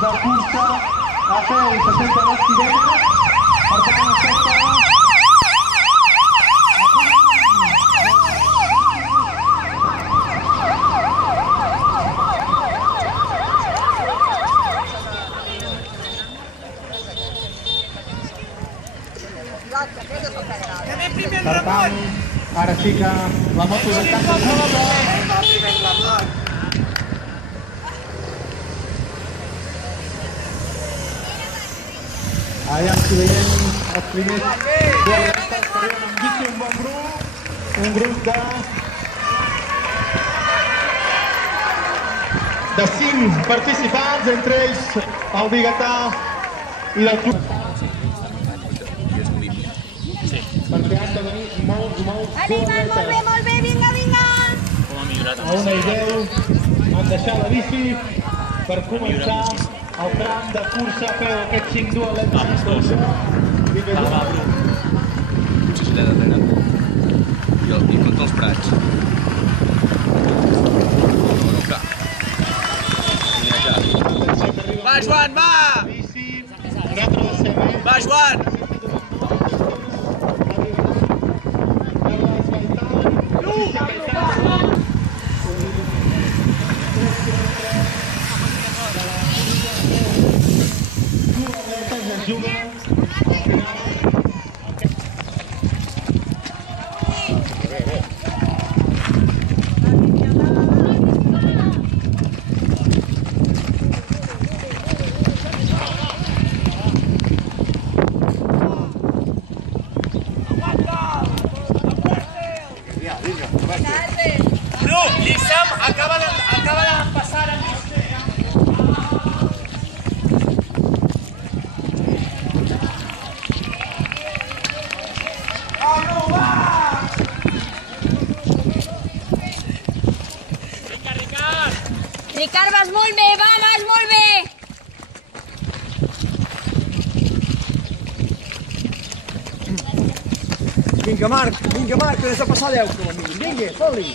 de cursa a peu i 60 d'accident. Per tant, aquesta... Per tant, ara sí que la moto està allà si veiem els primers duelistes que arriben amb bici, un bon grup de 5 participants, entre ells el biguetà i el club. Perquè han de venir molts Anima't, molt bé, vinga, vinga! a una i 10 han deixat la bici per començar el tram de cursa a peu, aquests 5 duelistes. Va, Bru. Potser s'ha de darrere. I contra els prats. No, clar. Va, Joan, va! Va, Joan! Bru, l'Issam acaba de passar a mi. Ricard, vas molt bé, va, vas molt bé! Vinga, Marc, que has de passar 10 com a mínim. Vinga, fot-li.